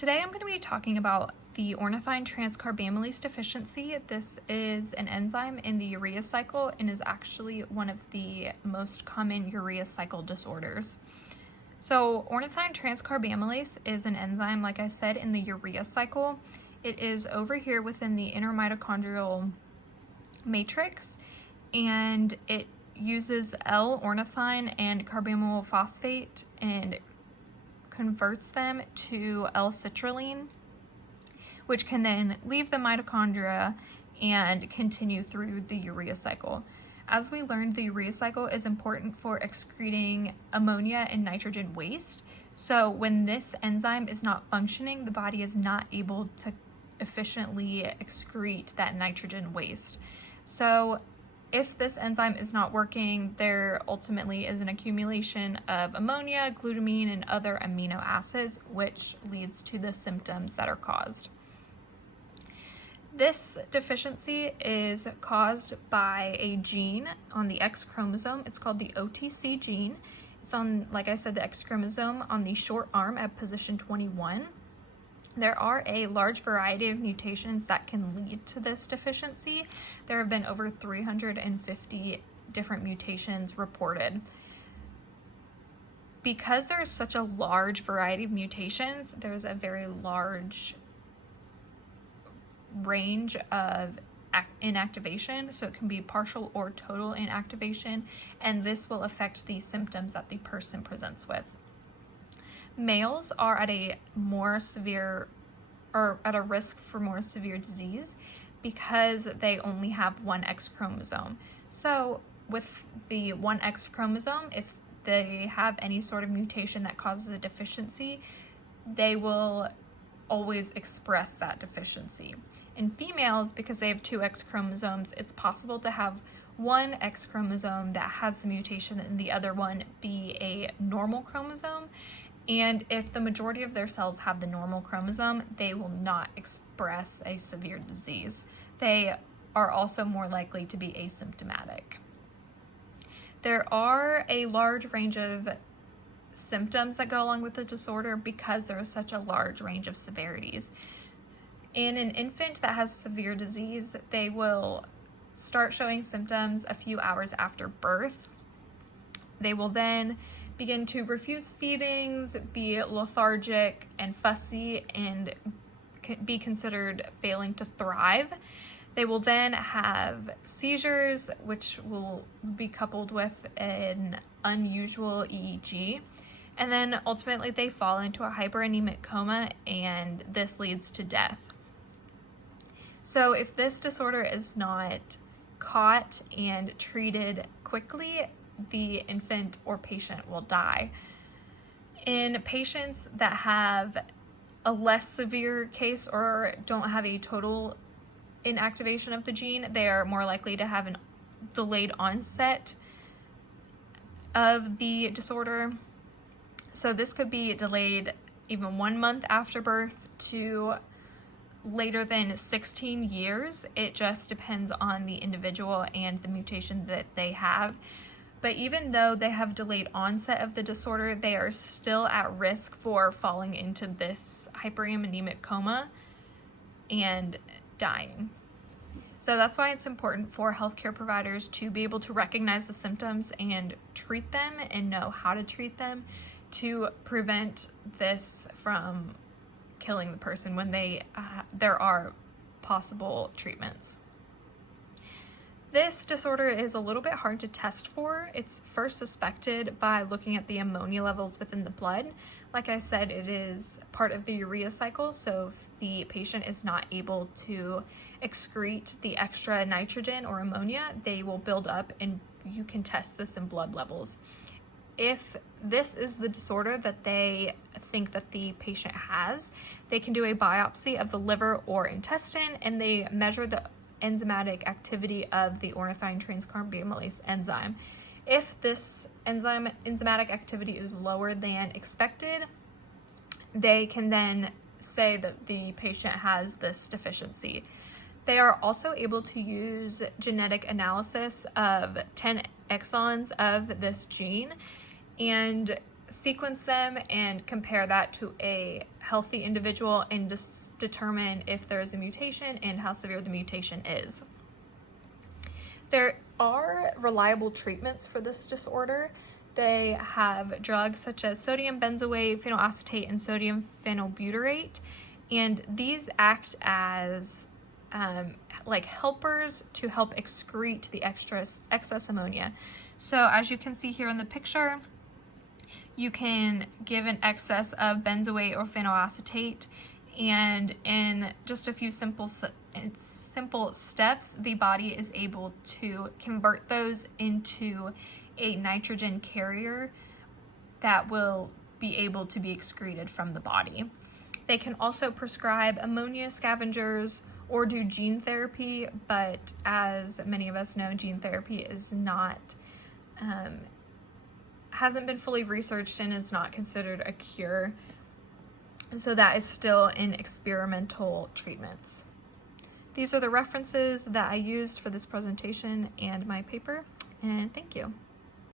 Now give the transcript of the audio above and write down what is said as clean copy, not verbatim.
Today I'm going to be talking about the ornithine transcarbamylase deficiency. This is an enzyme in the urea cycle and is actually one of the most common urea cycle disorders. So ornithine transcarbamylase is an enzyme, like I said, in the urea cycle. It is over here within the intermitochondrial matrix, and it uses L-ornithine and carbamyl phosphate and converts them to L-citrulline, which can then leave the mitochondria and continue through the urea cycle. As we learned, the urea cycle is important for excreting ammonia and nitrogen waste. So when this enzyme is not functioning, the body is not able to efficiently excrete that nitrogen waste. So if this enzyme is not working, there ultimately is an accumulation of ammonia, glutamine, and other amino acids, which leads to the symptoms that are caused. This deficiency is caused by a gene on the X chromosome. It's called the OTC gene. It's on, like I said, the X chromosome on the short arm at position 21. There are a large variety of mutations that can lead to this deficiency. There have been over 350 different mutations reported. Because there is such a large variety of mutations, there's a very large range of inactivation, so it can be partial or total inactivation, and this will affect the symptoms that the person presents with. Males are at a risk for more severe disease because they only have one X chromosome. So with the one X chromosome, if they have any sort of mutation that causes a deficiency, they will always express that deficiency. In females, because they have two X chromosomes, it's possible to have one X chromosome that has the mutation and the other one be a normal chromosome. And if the majority of their cells have the normal chromosome, they will not express a severe disease. They are also more likely to be asymptomatic. There are a large range of symptoms that go along with the disorder because there is such a large range of severities. In an infant that has severe disease, they will start showing symptoms a few hours after birth. They will then begin to refuse feedings, be lethargic and fussy, and be considered failing to thrive. They will then have seizures, which will be coupled with an unusual EEG. And then ultimately they fall into a hyperanemic coma, and this leads to death. So if this disorder is not caught and treated quickly, the infant or patient will die. In patients that have a less severe case or don't have a total inactivation of the gene, they are more likely to have a delayed onset of the disorder. So this could be delayed even 1 month after birth to later than 16 years. It just depends on the individual and the mutation that they have. But even though they have delayed onset of the disorder, they are still at risk for falling into this hyperammonemic coma and dying. So that's why it's important for healthcare providers to be able to recognize the symptoms and treat them and know how to treat them to prevent this from killing the person when there are possible treatments. This disorder is a little bit hard to test for. It's first suspected by looking at the ammonia levels within the blood. Like I said, it is part of the urea cycle, so if the patient is not able to excrete the extra nitrogen or ammonia, they will build up, and you can test this in blood levels. If this is the disorder that they think that the patient has, they can do a biopsy of the liver or intestine, and they measure the enzymatic activity of the ornithine transcarbamylase enzyme. If this enzymatic activity is lower than expected, they can then say that the patient has this deficiency. They are also able to use genetic analysis of 10 exons of this gene and sequence them and compare that to a healthy individual and determine if there is a mutation and how severe the mutation is. There are reliable treatments for this disorder. They have drugs such as sodium benzoate, phenylacetate, and sodium phenylbutyrate, and these act as like helpers to help excrete the excess ammonia. So as you can see here in the picture, you can give an excess of benzoate or phenylacetate, and in just a few simple steps, the body is able to convert those into a nitrogen carrier that will be able to be excreted from the body. They can also prescribe ammonia scavengers or do gene therapy, but as many of us know, gene therapy is not, hasn't been fully researched and is not considered a cure. So that is still in experimental treatments. These are the references that I used for this presentation and my paper, and thank you.